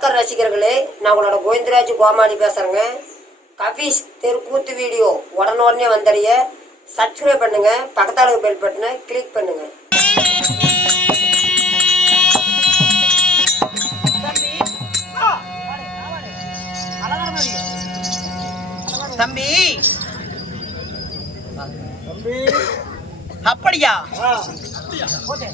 ரசிகர்களே, நான் உங்களோட கோவிந்தராஜ் கோமாளி பேசுகிறேங்க. கபீஸ் தெருக்கூத்து வீடியோ உடனே வந்தடைய சப்ஸ்கிரைப் பண்ணுங்க, பக்கத்தால பெல் பட்டனை கிளிக் பண்ணுங்க. தம்பி அப்படியா போட்டுங்க.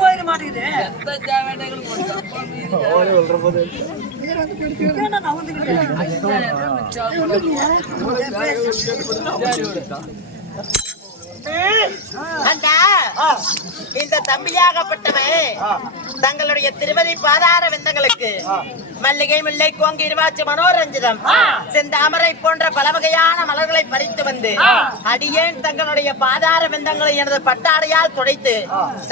போயிட மாட்டேங்குது. இந்த தம்பியாகப்பட்டவன் தங்களுடைய திருமதி பாதார விந்தங்களுக்கு மல்லிகை முல்லை கோங்கி இருவாச்சு மனோரஞ்சிதம் செந்தாமரை போன்ற பல வகையான மலர்களை பறித்து வந்து அடியேன் தங்களுடைய பாதார விந்தங்களை எனது பட்டாடையால் துடைத்து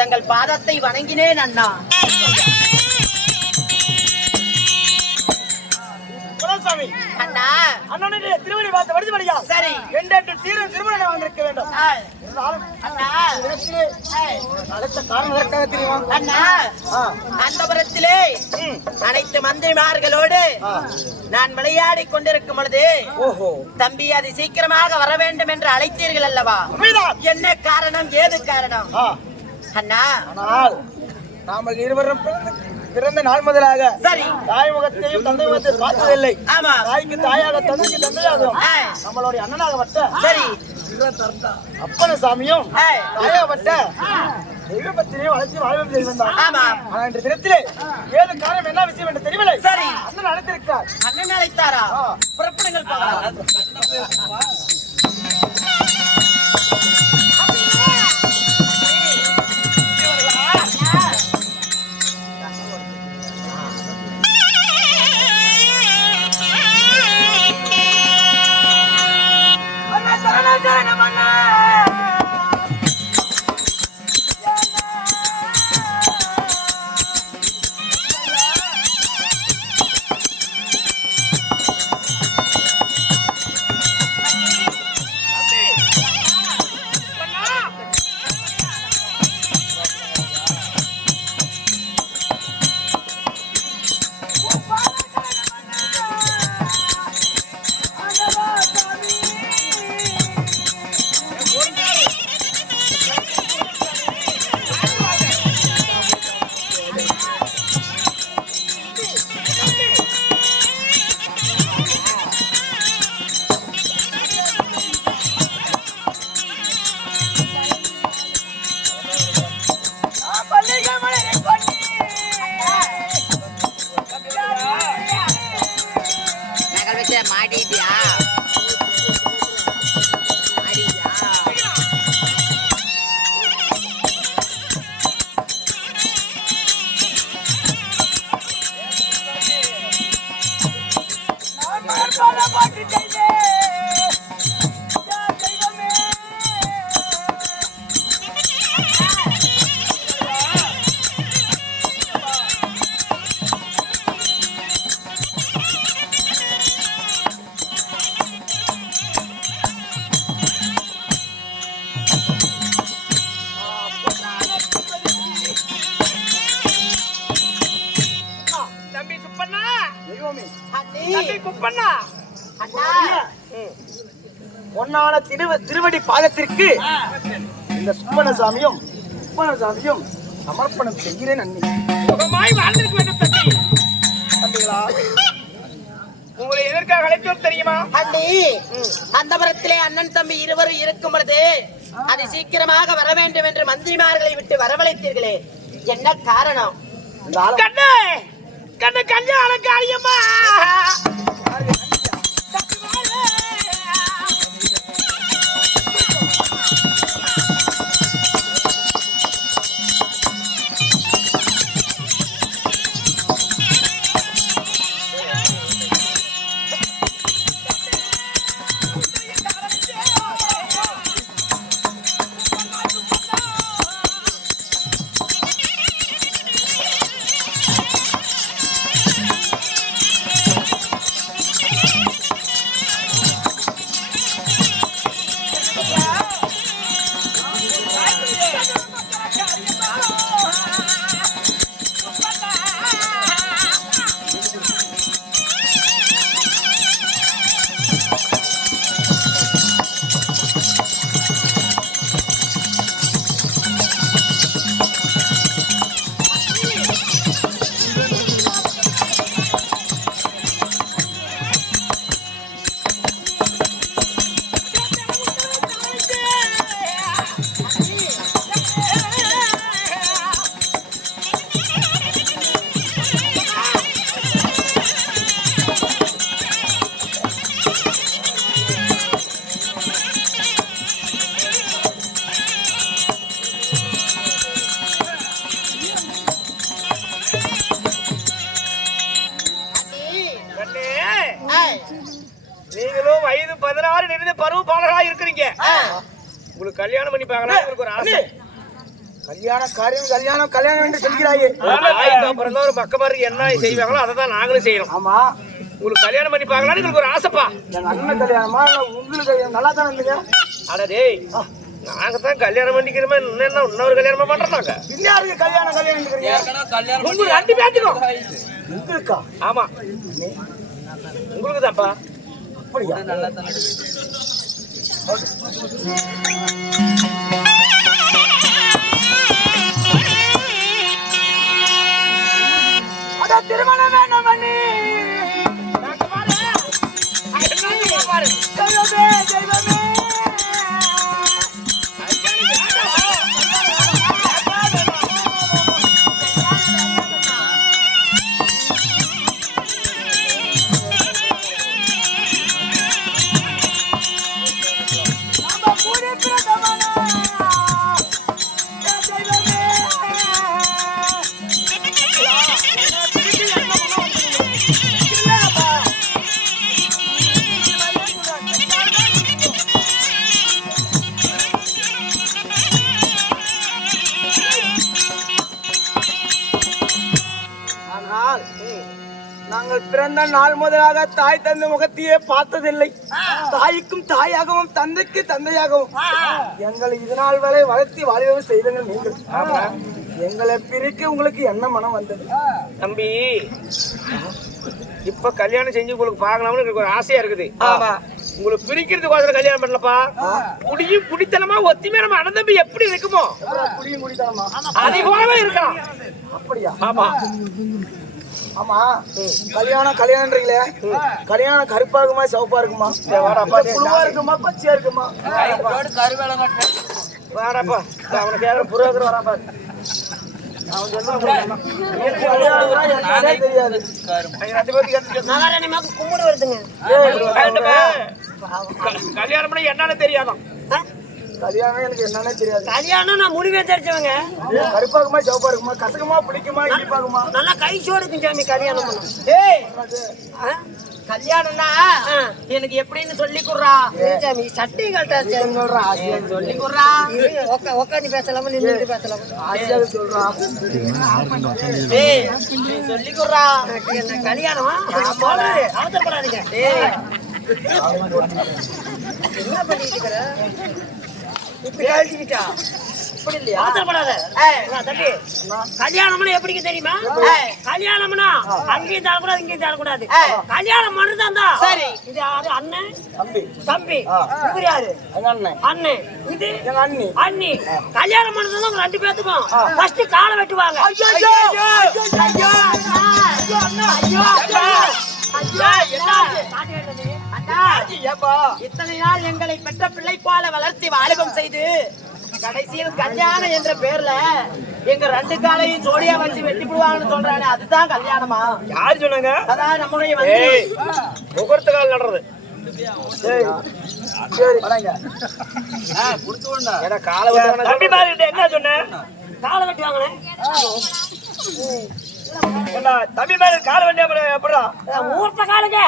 தங்கள் பாதத்தை வணங்கினேன் அண்ணா. அண்ணா அண்ணனுடைய திருமணி பார்த்து வருது வழியா சரி எண்டெட்டு சீரும் திருமணம் வந்திருக்க வேண்டும். அண்ணா அந்த புறத்திலே அனைத்து மந்திரிமார்களோடு நான் விளையாடி கொண்டிருக்கும் பொழுது தம்பி அது சீக்கிரமாக வர வேண்டும் என்று அழைத்தீர்கள் அல்லவா? என்ன காரணம், ஏது காரணம் அண்ணா? நாம இருவரும் பிறந்த நாள் முதலாக சரி தாய் முகத்தையும் தந்தை முகத்தையும் பார்த்ததில்லை. ஆமா, தாய்க்கு தாயாக தந்தைக்கு தந்தையாகும் நம்மளுடைய அண்ணனாக வட்ட சரி அப்பன சாமியும் தாயாகப்பட்ட தெய்வத்திலையும் வளர்ச்சி வாழ்வு வந்தான். ஆமா, ஆனா இன்று தினத்திலே ஏது காரணம் என்ன விஷயம் என்று தெரியவில்லை. சரி அண்ணன் அழைத்திருக்கார். அண்ணன் அழைத்தாரா? புறப்படுங்கள் பார்க்கலாம். பொன்னான திருவடி பாதத்திற்கு இந்த சுப்பனசாமியும் சமர்ப்பணம் செய்கிறேன் அண்ணி. சுகமாய் வாழ்ந்திருக்க வேண்டும் தம்பி. தம்பிகளா, உங்களை எதற்காக அழைத்தோம் தெரியுமா? அண்ணி, அந்த புறத்திலே அண்ணன் தம்பி இருவரும் இருக்கும் பொழுது அது சீக்கிரமாக வர வேண்டும் என்று மந்திரிமார்களை விட்டு வரவழைத்தீர்களே, என்ன காரணம்? இந்த ஆள கண்ணு கண்ணு கல்யாண காரியம்மா. நீங்களும் வயது 16 நிறைந்த பருவ பாலகா இருக்கிறீங்க. உங்களுக்கு கல்யாணம் பண்ணி பார்க்கலாம் உங்களுக்கு ஒரு ஆசை. கல்யாணம் என்று சொல்கிறாயே. அப்புறம் தான் ஒரு பக்கமாருக்கு என்ன செய்வாங்களோ அதை தான் நாங்களும் செய்யறோம். ஆமா, உங்களுக்கு கல்யாணம் பண்ணி பார்க்கலாம்னு உங்களுக்கு ஒரு ஆசைப்பா. எங்க அண்ணன் கல்யாணமா இல்ல உங்களுக்கு கல்யாணம்? நல்லா தான் இருந்தீங்க. அட டேய், நாங்க தான் கல்யாணம் பண்ணிக்கிறோமே, இன்னொரு கல்யாணமா பண்றாங்க. இன்னாருக்கு கல்யாணம் இருக்கிறீங்க? உங்களுக்கு 2 பேத்துக்கும். உங்களுக்கா? ஆமா, உங்களுக்கு தான்ப்பா. அப்படியா? அட திருமணம் வேண்டாம் அண்ணி. தெய்வமே, தெய்வமே. நாங்கள் பிறந்த நாள் முதலாக தாய் தந்தை முகத்தையே பார்த்ததில்லை. தாய்க்கும் தாயாகவும் தந்தைக்கு தந்தையாகவும் எங்களை இது நாள் வரை வளர்த்தி வாழவே செய்தங்கள் நீங்கள். எங்களை பிரிக்க உங்களுக்கு என்ன மனம் வந்தது? தம்பி, இப்ப கல்யாணம் செஞ்சு உங்களுக்கு பார்க்கலாம்னு எனக்கு ஒரு ஆசையா இருக்குது. உங்களுக்கு பிரிக்கிறதுக்கு கல்யாணம் பண்ணலப்பா. குடியும் குடித்தனமா ஒத்திமே நம்ம அண்ணன் தம்பி எப்படி இருக்குமோ குடியும் குடித்தனமா அதே போலவே இருக்கலாம். அப்படியா? ஆமா ஆமா, கல்யாணம்ன்றீங்களே, கல்யாணம் கருப்பா இருக்குமா சிவப்பா இருக்குமா, புழுவா இருக்குமா பச்சையா இருக்குமா? வாடாப்பா, அவனுக்கு யாரும் புரோகர் வராப்பா. தெரியாது. கும்பிடு வருதுங்க. கல்யாணம் பண்ண என்னன்னு தெரியாதான். கல்யாணம் எனக்கு என்னன்னே தெரியாது. கல்யாணம் நான் முடிவே தெரிஞ்சவங்க. கருப்பாகுமா சிவப்பா இருக்குமா, கசக்குமா பிடிக்குமா இனிப்பாகுமா? நல்லா கைச்சோடு சாமி கல்யாணம் பண்ண. கல்யாணம்னா எனக்கு எப்படின்னு சொல்லி குடுறா சாமி. சட்டை கட்டா சொல்லி குடுறா. உட்காந்து பேசலாமா நின்று பேசலாமா? ஆசியாக சொல்றா. சொல்லி குடுறா. கல்யாணமா அவசரப்படாதீங்க. என்ன பண்ணிட்டு இருக்கிற? இப்படி கழட்டிக்கிட்டா அப்படி இல்லையா? அவசரப்படாத. ஏய், தம்பி, கல்யாணம்னா எப்படிங்க தெரியுமா? கல்யாணம்னா அங்கேயும் தரக்கூடாது, இங்கேயும் தரக்கூடாது. கல்யாணம் பண்ணுறதா சரி. இது யாரு? அண்ணன் தம்பி தம்பி. இவர் யாரு? எங்க அண்ணன் அண்ணன். இது எங்க அண்ணி அண்ணி. கல்யாணம் பண்ணதும் உங்க 2 பேத்துக்கும் ஃபர்ஸ்ட் காலை வெட்டுவாங்க. ஐயோ ஐயோ ஐயோ ஐயோ அண்ணா, ஐயோ அண்ணா. ஐயோ என்னாச்சு? அண்ணா, ஏப்பா இத்தனை நாள் எங்களை பெற்ற பிள்ளை போல வளர்த்தி வாலிபம் செய்து கடைசியில் கல்யாணம் என்ற பேர்ல எங்க 2 காலையும் ஜோடியா வச்சு வெட்டி போடுவாங்கன்னு சொல்றானே, அதுதான் கல்யாணமா? யாரு சொன்னாங்க? அதான் நம்முடைய ஏய், முகூர்த்த கால் நடுறது. சரி சரி வராங்க ஏடா காலை வெட்டுவாங்க. தம்பி பாருங்க என்ன சொன்ன? காலை வெட்டுவாங்களே. ஏண்டா தம்பி மேல கால் வண்டியா எப்படா முகூர்த்த காலுங்க.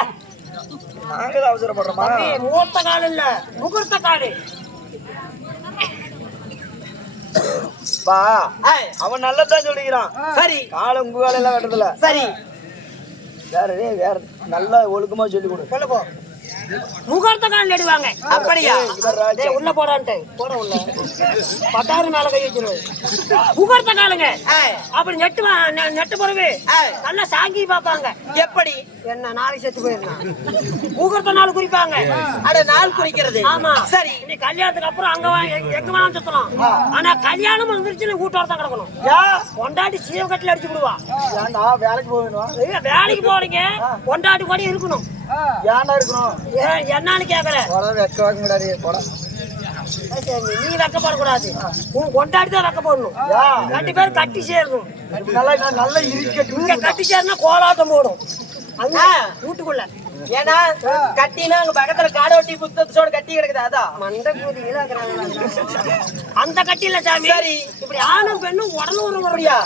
நாங்க தான் அவசரப்படுறோமா? தம்பி, முகூர்த்த கால் இல்ல, முகூர்த்த காலு. பா ஏய், அவன் நல்லதான் சொல்லிக்கிறான். சரி காலம் உங்க கால எல்லாம் வெட்டதில்ல. சரி. வேற வேற நல்லா ஒழுக்கமா சொல்லி கொடு. சொல்ல போ. முகூர்த்த கால் நடுவாங்க. அப்படியா? டேய், உள்ள போடான்ட்டு போட உள்ள பட்டாரு மேல கை வச்சிருவேன். முகூர்த்த காலுங்க. ஏய், அப்படி நெட்டு பிறகு ஏய், நல்லா சாங்கி பாப்பாங்க. எப்படி? என்ன நாளைக்கு செத்து போயிருந்தான். முகூர்த்த நாள் குறிப்பாங்க. அட, நாள் குறிக்கிறது. ஆமா. சரி. நீ கல்யாணத்துக்கு அப்புறம் அங்க எங்க வேணாலும் சுத்தலாம். ஆனா கல்யாணம் வந்துருச்சு வீட்டோட தான் கிடக்கணும். பொண்டாட்டி சீவக்கட்டில அடிச்சு விடுவா. ஏன்டா வேலைக்கு போகணும்? வேலைக்கு போறீங்க, பொண்டாட்டி கூட இருக்கணும். ஏன்டா இருக்கணும்? என்னன்னு கேக்குற? வெக்க வாங்க முடியாது போட. நீ வெக்கப்படக்கூடாது, உன் கொண்டாடி தான் வெக்கப்படணும். 2 பேரும் கட்டி சேரணும். நல்லா இருக்கட்டும். இங்க கட்டி சேரணும், கோலாட்டம் போடும் அங்க வீட்டுக்குள்ள. ஏன்னா கட்டினா அங்க பக்கத்துல காடோட்டி புத்தத்தோட கட்டி கிடக்குது, அதான் மண்டை கூதிகளா அந்த கட்டி இல்ல சாமி. சரி. இப்படி ஆணும் பெண்ணும் உடனே ஒரு அப்படியா?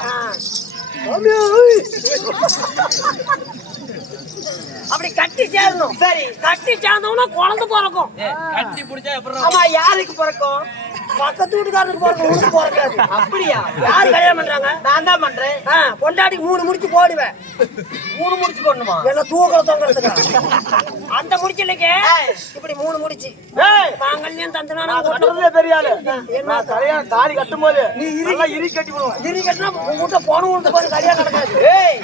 அப்படி கட்டி சேரணும். சரி. கட்டி சேர்ந்தோம்னா குழந்தை பிறக்கும். ஆமா, யாருக்கு பிறக்கும்? பக்கத்து வீட்டுக்காரருக்கு பிறக்கும், உனக்கு பிறக்காது. அப்படியா? யாரு கல்யாணம் பண்றாங்க? நான் தான் பண்றேன். பொண்டாட்டிக்கு 3 முடிச்சு போடுவேன். 3 முடிச்சு போடணுமா? என்ன தூக்கல தொங்குறதுக்கு அந்த முடிச்சு இல்லைங்க. இப்படி 3 முடிச்சு மாங்கல்யம் தந்தனா பெரிய ஆளு. என்ன கல்யாணம் தாலி கட்டும் போது நீ இரு கட்டி போடுவோம். இரு கட்டினா உங்ககிட்ட போன உழுந்து போது கல்யாணம் நடக்காது. ஏய்,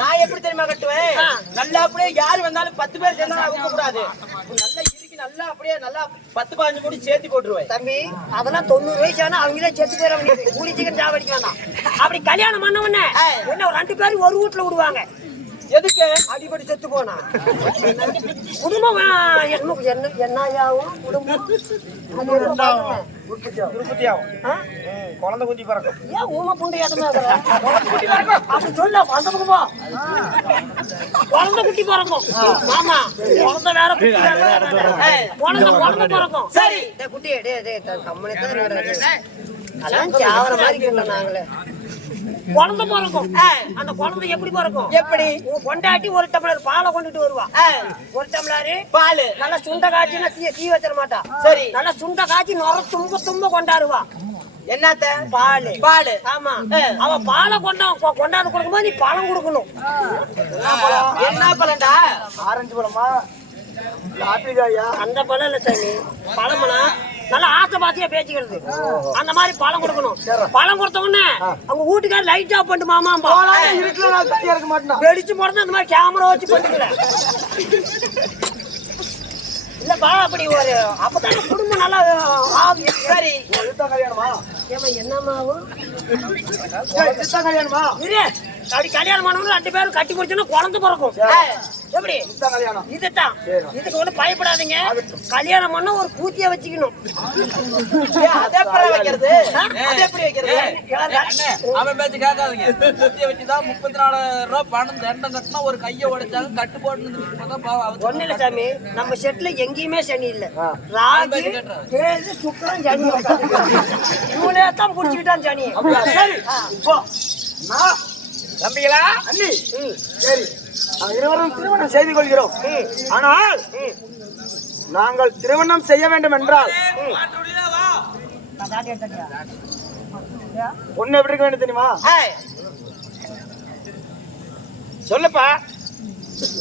நான் எப்படி தெரியுமா கட்டுவேன்? நல்லா அப்படியே யாரு வந்தாலும் 10 பேர் சேர்ந்தா வைக்க கூடாது. நல்லா இறுக்கி நல்லா அப்படியே நல்லா 10-15 முடி சேர்த்து போட்டுருவேன். தம்பி, அதெல்லாம் 90 வயசு ஆனா அவங்களே செத்து போயிட கூடி சீக்கிரம் சாவடிக்க வேண்டாம். அப்படி கல்யாணம் பண்ண உடனே என்ன 2 பேரும் ஒரு வீட்டுல விடுவாங்க. எதுக்கு? அடிபடி செத்து போனா குடும்பம் என்ன ஆகும்? குடும்பம் உற்பத்தி ஆகும். குழந்தை குஞ்சு பிறக்கும். ஏன் ஊமை புண்டை ஏத்தமா அப்படி சொல்ல அந்த பக்கம் போ. குழந்தை குட்டி பிறக்கும். ஆமா, குழந்தை வேற குட்டி குழந்தை பிறக்கும். சரி. குட்டி கம்மனே அதான் சாவர மாதிரி கேட்டோம் நாங்களே. குழந்தை பிறக்கும். அந்த குழந்தை எப்படி பிறக்கும்? எப்படி? கொண்டாட்டி 1 டம்ளர் பாலை கொண்டுட்டு வருவா. 1 டம்ளர் பால் நல்லா சுண்ட காய்ச்சினா தீ வச்சிட மாட்டா. சரி. நல்லா சுண்ட காய்ச்சி நொற தும்ப கொண்டாடுவா. என்னத்த? பால். பால். ஆமா. அவ பாலை கொண்டாந்து கொடுக்கும்போது நீ பழம் கொடுக்கணும். என்ன பழம்டா? ஆரஞ்சு பழமா ஆப்பிரிக்காயா? அந்த பழம் இல்ல சாமி, பழம்னா நல்லா ஆசை பாசியா பேச்சுக்கிறது. அந்த மாதிரி பழம் கொடுக்கணும். பழம் கொடுத்த உடனே அவங்க வீட்டுக்கார லைட் ஆஃப் பண்ணிட்டு மாமாம்பா. இருக்குல்ல, நான் தனியா இருக்க மாட்டேன். வெடிச்சு போறது அந்த மாதிரி கேமரா வச்சு பண்ணிக்கல. இல்லப்பா, அப்படி ஒரு அப்பதான் குடும்பம் நல்லா ஆகும். சரி. இதுதான் கல்யாணமா? என்னமாவும் இதுதான் கல்யாணமா? இரு, அப்படி கல்யாணம் பண்ணவங்க 2 பேரும் கட்டி முடிச்சோன்னா குழந்தை பிறக்கும். எப்படி? இதுதான் கல்யாணம். இதுதான். இதுக்கு ஒண்ணு பயப்படாதீங்க. கல்யாணம் பண்ண ஒரு பூத்திய வச்சுக்கணும். அதை எப்படி வைக்கிறது? அதை எப்படி வைக்கிறது? அவன் பேச்சு கேட்காதீங்க. சுத்திய வச்சுதான் 34,000 ரூபாய் பணம் தண்டம் கட்டினா ஒரு கையை உடைச்சாங்க கட்டு போட்டு. ஒண்ணு இல்ல சாமி, நம்ம செட்ல எங்கேயுமே சனி இல்ல. ராகு கேது சுக்கிரன் சனி இவனே தான் புடிச்சுக்கிட்டான் சனி. சரி போ. நான் தம்பிகளா அண்ணி சரி, இருவரும் திருமணம் செய்து கொள்கிறோம். ஆனால் நாங்கள் திருமணம் செய்ய வேண்டும் என்றால் ஒண்ணு எப்படி இருக்க வேண்டும் தெரியுமா? சொல்லுப்பா.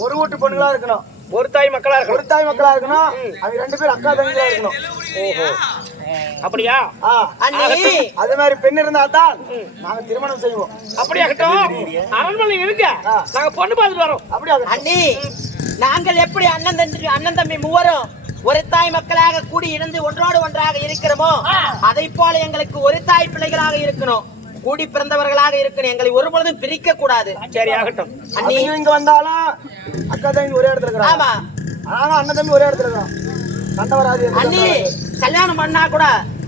ஒரு வீட்டு பொண்ணுங்களா இருக்கணும், ஒரு தாய் மக்களா இருக்கணும். ஒரு தாய் மக்களா இருக்கணும். அவங்க 2 பேரும் அக்கா தம்பிகளா இருக்கணும். ஓஹோ. அப்படியா? அண்ணி அது மாதிரி பெண் இருந்தா தான் நாங்க திருமணம் செய்வோம். அப்படியாகட்டும். அரண்மனை இருக்க நாங்க பொண்ணு பார்த்துட்டு வரோம். அப்படியா? அண்ணி நாங்கள் எப்படி அண்ணன் தம்பி மூவரும் ஒரு தாய் மக்களாக கூடி இணைந்து ஒன்றோடு ஒன்றாக இருக்கிறோமோ அதை போல எங்களுக்கு ஒரு தாய் பிள்ளைகளாக இருக்கணும், கூடி பிறந்தவர்களாக இருக்கணும். எங்களை ஒரு பொழுதும் பிரிக்க கூடாது. சரி ஆகட்டும். அண்ணி இங்க வந்தாலும் அக்கா தம்பி ஒரே இடத்துல இருக்கிறாங்க. ஆமா ஆனா அண்ணன் தம்பி ஒரே இடத்துல இருக்கிறோம். சண்டை வராது. அண்ணி கல்யாணம் பண்ணா கூட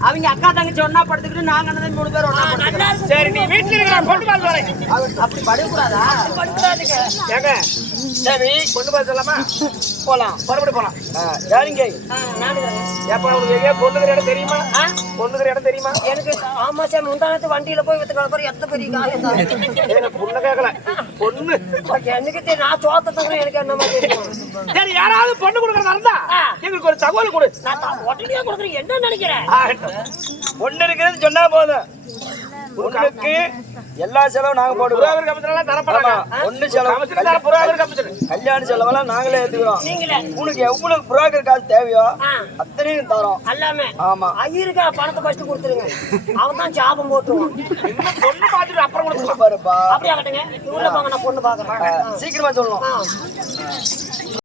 அவங்க அக்கா தங்கச்சி ஒன்னா படுத்துக்கிட்டு நாங்க அண்ணன் தம்பி 3 பேரும் ஒண்ணா படுத்துக்கிறோம். சரி நீ வீட்டுல இருக்கிற பொண்ணு பார்த்து வரேன். அப்படி படுக்கூடாதா? ஏங்க சரி பொண்ணு பார்த்து சொல்லலாமா? போலாம். மறுபடியும் போலாம். யாருங்க ஏப்பா உனக்கு எங்க பொண்ணுங்கிற இடம் தெரியுமா? பொண்ணுங்கிற இடம் தெரியுமா? எனக்கு ஆமா சார், முந்தானத்து வண்டியில போய் வித்து கலப்பறம் எத்தனை பெரிய காயம் தான். எனக்கு பொண்ணு கேட்கல. பொண்ணு எனக்கு தெரியும், நான் சோத்தத்துக்கு எனக்கு என்ன மாதிரி தெரியும். சரி யாராவது பொண்ணு கொடுக்கறதா இருந்தா எங்களுக்கு ஒரு தகவல் கொடு. நான் உடனே கொடுக்குறேன். என்ன நினைக்கிறேன்? பொண்ணு இருக்கிறது சொன்னா போதும். பொண்ணுக்கு எல்லா செலவும் நாங்க போடுவோம். புறாவர் கமிஷன்லாம் தரப்படாங்க. ஒண்ணு செலவு புறாவர் கமிஷன் கல்யாண செலவெல்லாம் நாங்களே எடுத்துக்கிறோம். நீங்களே உனக்கு எவ்வளவு புரோக்கர் காசு தேவையோ அத்தனையும் தரோம். எல்லாமே ஆமா. ஐயருக்கா பணத்தை ஃபர்ஸ்ட் கொடுத்துருங்க. அவன் தான் சாபம் போட்டுருவான். இன்னும் பொண்ணு பார்த்துட்டு அப்புறம் கொடுக்கலாம். பாருப்பா. அப்படியே ஆகட்டுங்க. இவ்வளவு பாங்க, நான் பொண்ணு பாக்குறேன். சீக்கிரமா சொல்லணும்.